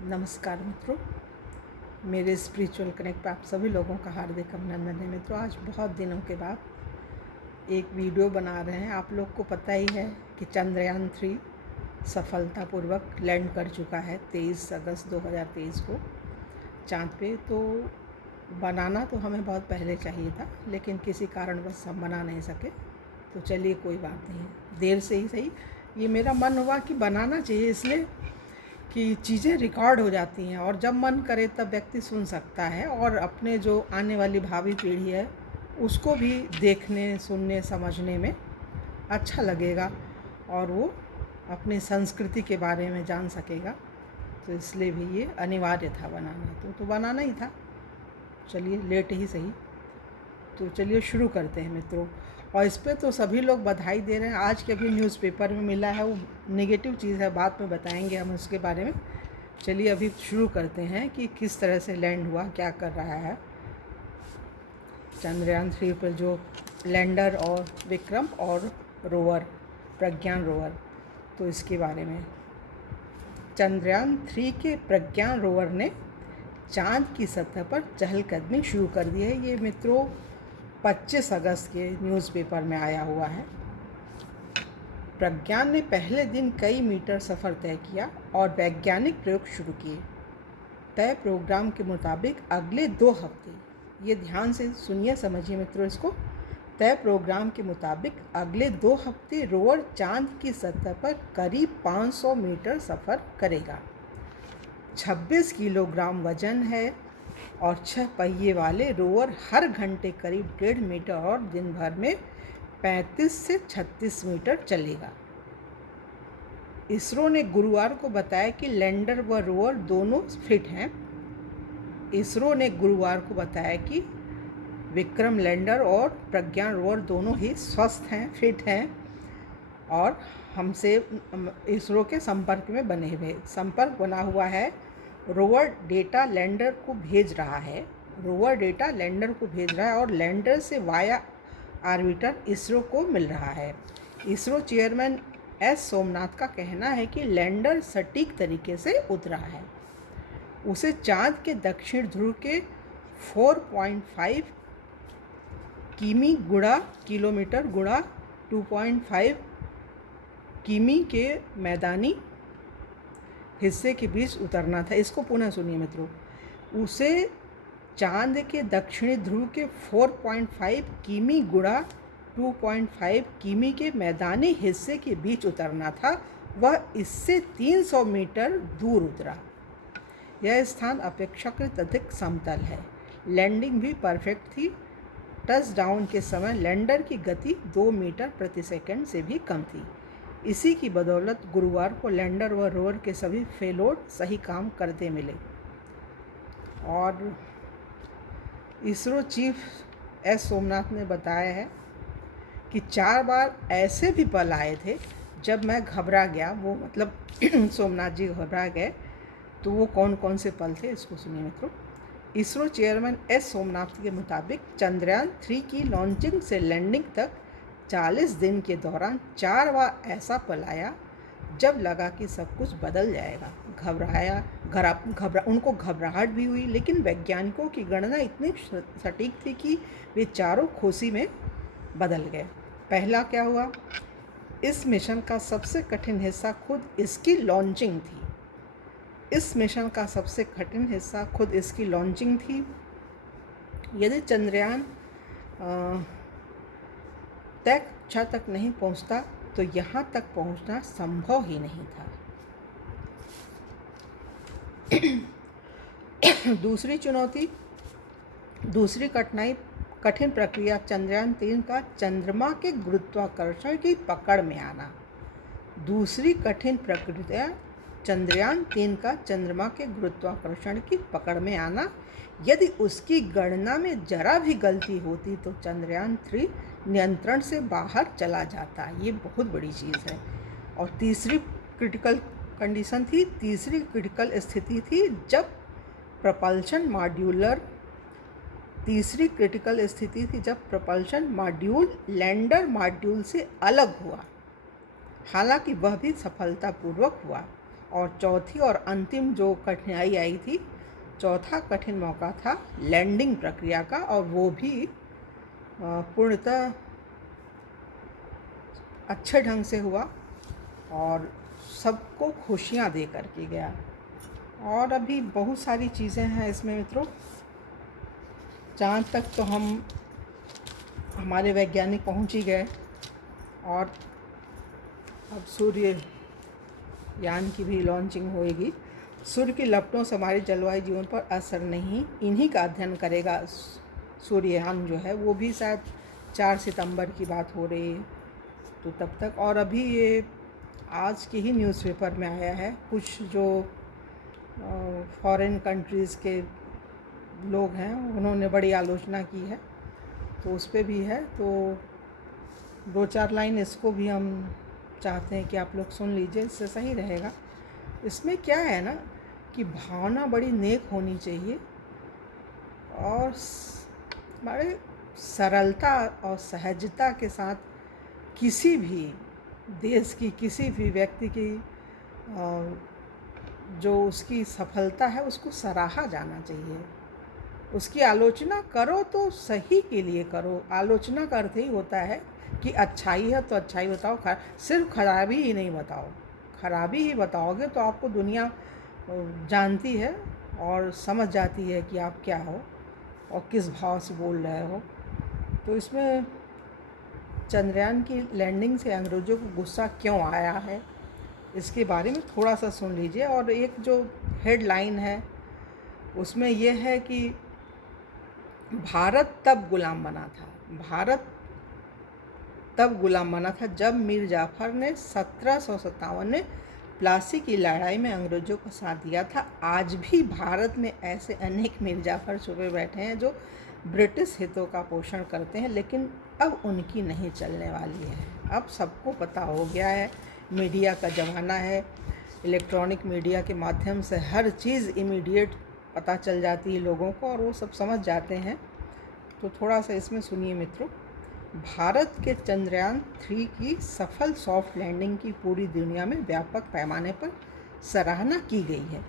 नमस्कार मित्रों, मेरे स्पिरिचुअल कनेक्ट पर आप सभी लोगों का हार्दिक अभिनंदन है। मित्रों, आज बहुत दिनों के बाद एक वीडियो बना रहे हैं। आप लोग को पता ही है कि चंद्रयान 3 सफलतापूर्वक लैंड कर चुका है 23 अगस्त 2023 को चाँद पे। तो बनाना तो हमें बहुत पहले चाहिए था, लेकिन किसी कारणवश हम बना नहीं सके। तो चलिए, कोई बात नहीं, देर से ही सही ये मेरा मन हुआ कि बनाना चाहिए, इसलिए कि चीज़ें रिकॉर्ड हो जाती हैं और जब मन करे तब व्यक्ति सुन सकता है और अपने जो आने वाली भावी पीढ़ी है उसको भी देखने, सुनने, समझने में अच्छा लगेगा और वो अपनी संस्कृति के बारे में जान सकेगा। तो इसलिए भी ये अनिवार्य था बनाना, तो बनाना ही था। चलिए, लेट ही सही। तो चलिए शुरू करते हैं मित्रों। और इस पर तो सभी लोग बधाई दे रहे हैं। आज के अभी न्यूज़पेपर में मिला है, वो नेगेटिव चीज़ है, बाद में बताएंगे हम उसके बारे में। चलिए अभी शुरू करते हैं कि किस तरह से लैंड हुआ, क्या कर रहा है चंद्रयान 3 पर जो लैंडर और विक्रम और रोवर, प्रज्ञान रोवर। तो इसके बारे में चंद्रयान 3 के प्रज्ञान रोवर ने चाँद की सतह पर चहलकदमी शुरू कर दी है। ये मित्रों 25 अगस्त के न्यूज़पेपर में आया हुआ है। प्रज्ञान ने पहले दिन कई मीटर सफ़र तय किया और वैज्ञानिक प्रयोग शुरू किए। तय प्रोग्राम के मुताबिक अगले 2 हफ्ते, ये ध्यान से सुनिए, समझिए मित्रों इसको। तय प्रोग्राम के मुताबिक अगले 2 हफ्ते रोवर चांद की सतह पर करीब 500 मीटर सफ़र करेगा। 26 किलोग्राम वजन है और 6 पहिए वाले रोवर हर घंटे करीब 1.5 मीटर और दिन भर में 35 से 36 मीटर चलेगा। इसरो ने गुरुवार को बताया कि लैंडर व रोवर दोनों फिट हैं। इसरो ने गुरुवार को बताया कि विक्रम लैंडर और प्रज्ञान रोवर दोनों ही स्वस्थ हैं, फिट हैं और हमसे इसरो के संपर्क में बने हुए, संपर्क बना हुआ है। रोवर डेटा लैंडर को भेज रहा है, रोवर डेटा लैंडर को भेज रहा है और लैंडर से वाया ऑर्बिटर इसरो को मिल रहा है। इसरो चेयरमैन एस सोमनाथ का कहना है कि लैंडर सटीक तरीके से उतरा है। उसे चांद के दक्षिण ध्रुव के 4.5 किमी गुणा किलोमीटर गुणा 2.5 किमी के मैदानी हिस्से के बीच उतरना था। इसको पुनः सुनिए मित्रों। उसे चांद के दक्षिणी ध्रुव के 4.5 किमी गुणा 2.5 किमी के मैदानी हिस्से के बीच उतरना था। वह इससे 300 मीटर दूर उतरा। यह स्थान अपेक्षाकृत अधिक समतल है। लैंडिंग भी परफेक्ट थी। टच डाउन के समय लैंडर की गति 2 मीटर प्रति सेकंड से भी कम थी। इसी की बदौलत गुरुवार को लैंडर व रोवर के सभी पेलोड सही काम करते मिले। और इसरो चीफ एस सोमनाथ ने बताया है कि 4 बार ऐसे भी पल आए थे जब मैं घबरा गया। वो मतलब सोमनाथ जी घबरा गए। तो वो कौन कौन से पल थे, इसको सुनिए मित्रों। इसरो चेयरमैन एस सोमनाथ के मुताबिक चंद्रयान 3 की लॉन्चिंग से लैंडिंग तक 40 दिन के दौरान 4 बार ऐसा पल आया जब लगा कि सब कुछ बदल जाएगा। उनको घबराहट भी हुई, लेकिन वैज्ञानिकों की गणना इतनी सटीक थी कि वे चारों खोसी में बदल गए। पहला क्या हुआ, इस मिशन का सबसे कठिन हिस्सा खुद इसकी लॉन्चिंग थी। इस मिशन का सबसे कठिन हिस्सा खुद इसकी लॉन्चिंग थी। यदि चंद्रयान तय कक्षा तक नहीं पहुंचता तो यहाँ तक पहुंचना संभव ही नहीं था। दूसरी कठिन प्रक्रिया चंद्रयान 3 का चंद्रमा के गुरुत्वाकर्षण की पकड़ में आना। दूसरी कठिन प्रक्रिया चंद्रयान 3 का चंद्रमा के गुरुत्वाकर्षण की पकड़ में आना। यदि उसकी गणना में जरा भी गलती होती तो चंद्रयान 3 नियंत्रण से बाहर चला जाता। ये बहुत बड़ी चीज़ है। और तीसरी क्रिटिकल स्थिति थी जब प्रपल्शन मॉड्यूल लैंडर मॉड्यूल से अलग हुआ। हालांकि वह भी सफलतापूर्वक हुआ। और चौथी और अंतिम जो कठिनाई आई थी, चौथा कठिन मौका था लैंडिंग प्रक्रिया का, और वो भी पूर्णतः अच्छे ढंग से हुआ और सबको खुशियाँ दे कर के गया। और अभी बहुत सारी चीज़ें हैं इसमें मित्रों। चाँद तक तो हमारे वैज्ञानिक पहुंच ही गए, और अब सूर्य यान की भी लॉन्चिंग होएगी। सूर्य की लपटों से हमारे जलवायु जीवन पर असर नहीं, इन्हीं का अध्ययन करेगा सूर्ययान जो है, वो भी शायद 4 सितंबर की बात हो रही है। तो तब तक, और अभी ये आज के ही न्यूज़पेपर में आया है, कुछ जो फॉरेन कंट्रीज़ के लोग हैं उन्होंने बड़ी आलोचना की है, तो उस पर भी है। तो 2-4 लाइन इसको भी हम चाहते हैं कि आप लोग सुन लीजिए, इससे सही रहेगा। इसमें क्या है ना कि भावना बड़ी नेक होनी चाहिए, और बड़े सरलता और सहजता के साथ किसी भी देश की, किसी भी व्यक्ति की जो उसकी सफलता है उसको सराहा जाना चाहिए। उसकी आलोचना करो तो सही के लिए करो। आलोचना का अर्थ ही होता है कि अच्छाई है तो अच्छाई बताओ, सिर्फ खराबी ही नहीं बताओ। खराबी ही बताओगे तो आपको दुनिया जानती है और समझ जाती है कि आप क्या हो और किस भाव से बोल रहे हो। तो इसमें चंद्रयान की लैंडिंग से अंग्रेज़ों को गुस्सा क्यों आया है, इसके बारे में थोड़ा सा सुन लीजिए। और एक जो हेडलाइन है उसमें यह है कि भारत तब गुलाम बना था, भारत तब गुलाम बना था जब मीर जाफ़र ने 1757 में प्लासी की लड़ाई में अंग्रेज़ों का साथ दिया था। आज भी भारत में ऐसे अनेक मीर जाफ़र छुपे बैठे हैं जो ब्रिटिश हितों का पोषण करते हैं, लेकिन अब उनकी नहीं चलने वाली है। अब सबको पता हो गया है, मीडिया का ज़माना है, इलेक्ट्रॉनिक मीडिया के माध्यम से हर चीज़ इमीडिएट पता चल जाती है लोगों को, और वो सब समझ जाते हैं। तो थोड़ा सा इसमें सुनिए मित्रों। भारत के चंद्रयान 3 की सफल सॉफ्ट लैंडिंग की पूरी दुनिया में व्यापक पैमाने पर सराहना की गई है,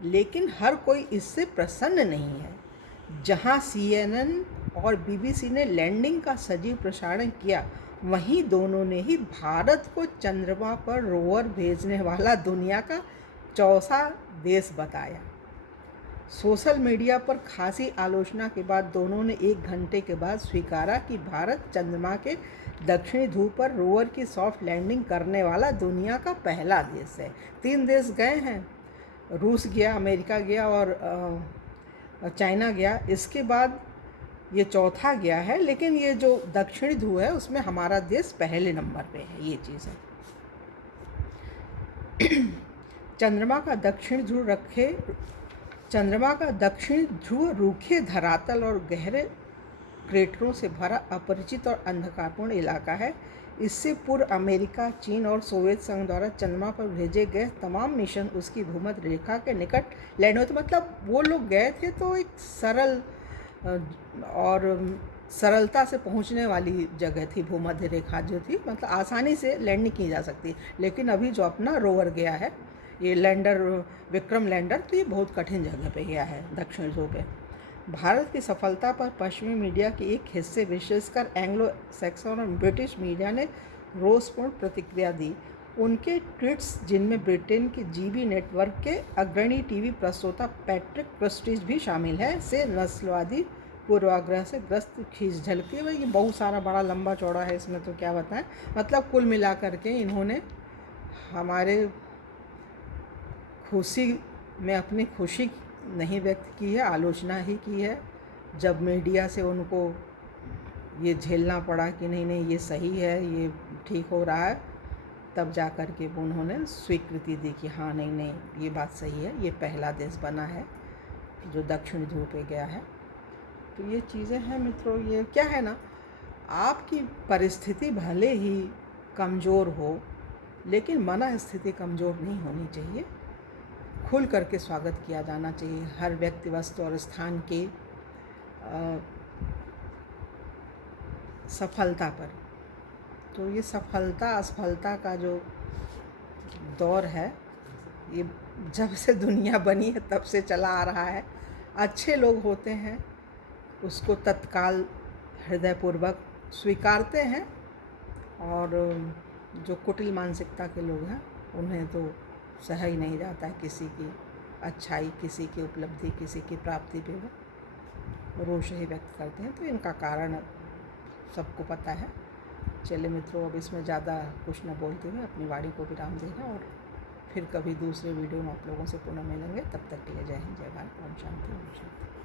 लेकिन हर कोई इससे प्रसन्न नहीं है। जहां CNN और BBC ने लैंडिंग का सजीव प्रसारण किया, वहीं दोनों ने ही भारत को चंद्रमा पर रोवर भेजने वाला दुनिया का चौथा देश बताया। सोशल मीडिया पर खासी आलोचना के बाद दोनों ने 1 घंटे के बाद स्वीकारा कि भारत चंद्रमा के दक्षिणी ध्रुव पर रोवर की सॉफ्ट लैंडिंग करने वाला दुनिया का पहला देश है। 3 देश गए हैं, रूस गया, अमेरिका गया और चाइना गया। इसके बाद ये चौथा गया है, लेकिन ये जो दक्षिणी ध्रुव है उसमें हमारा देश पहले नंबर पे है। ये चीज़ है। चंद्रमा का दक्षिण ध्रुव रूखे धरातल और गहरे क्रेटरों से भरा अपरिचित और अंधकारपूर्ण इलाका है। इससे पूर्व अमेरिका, चीन और सोवियत संघ द्वारा चंद्रमा पर भेजे गए तमाम मिशन उसकी भूमध्य रेखा के निकट लैंड हुए थे। मतलब वो लोग गए थे तो एक सरल और सरलता से पहुंचने वाली जगह थी। भूमध्य रेखा जो थी, मतलब आसानी से लैंडिंग की जा सकती। लेकिन अभी जो अपना रोवर गया है, ये लैंडर, विक्रम लैंडर, तो ये बहुत कठिन जगह पे गया है, दक्षिण ध्रुव पे। भारत की सफलता पर पश्चिमी मीडिया के एक हिस्से, विशेषकर एंग्लो सैक्सन और ब्रिटिश मीडिया ने रोषपूर्ण प्रतिक्रिया दी। उनके ट्वीट्स, जिनमें ब्रिटेन के GB नेटवर्क के अग्रणी टीवी प्रस्तोता पैट्रिक प्रेस्टीज भी शामिल है, से नस्लवादी पूर्वाग्रह से ग्रस्त खींच झलकी। भाई ये बहुत सारा बड़ा लंबा चौड़ा है, इसमें तो क्या बताएं। मतलब कुल मिलाकर के इन्होंने हमारे खुशी में अपनी खुशी नहीं व्यक्त की है, आलोचना ही की है। जब मीडिया से उनको ये झेलना पड़ा कि नहीं ये सही है, ये ठीक हो रहा है, तब जा कर के उन्होंने स्वीकृति दी कि हाँ नहीं ये बात सही है, ये पहला देश बना है जो दक्षिण ध्रुव पे गया है। तो ये चीज़ें हैं मित्रों। ये क्या है ना, आपकी परिस्थिति भले ही कमज़ोर हो, लेकिन मन स्थिति कमज़ोर नहीं होनी चाहिए। खुल करके स्वागत किया जाना चाहिए हर व्यक्ति, वस्तु और स्थान के सफलता पर। तो ये सफलता असफलता का जो दौर है, ये जब से दुनिया बनी है तब से चला आ रहा है। अच्छे लोग होते हैं उसको तत्काल हृदयपूर्वक स्वीकारते हैं, और जो कुटिल मानसिकता के लोग हैं उन्हें तो सहा ही नहीं जाता है किसी की अच्छाई, किसी की उपलब्धि, किसी की प्राप्ति पे वो रोष ही व्यक्त करते हैं। तो इनका कारण सबको पता है। चलिए मित्रों, अब इसमें ज़्यादा कुछ न बोलते हुए अपनी वाणी को विराम देना, और फिर कभी दूसरे वीडियो में आप लोगों से पुनः मिलेंगे। तब तक के लिए जय हिंद, जय भारत, ओम शांति, ओम शांति।